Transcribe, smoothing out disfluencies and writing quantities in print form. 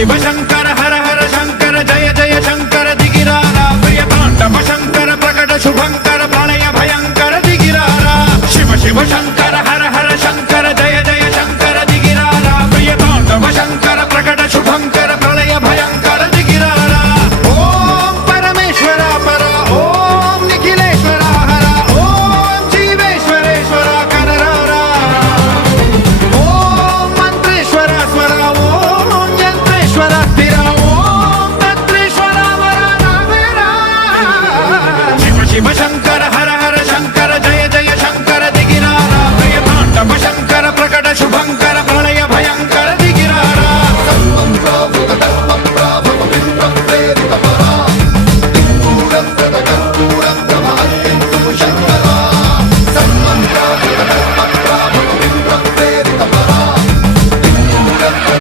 शिव शंकर हर हर शंकर जय जय शंकर दिगिरारा प्रिय तांडव शंकर प्रकट शुभंकर प्रलय भयंकर दिगिरारा शिव शिव शंकर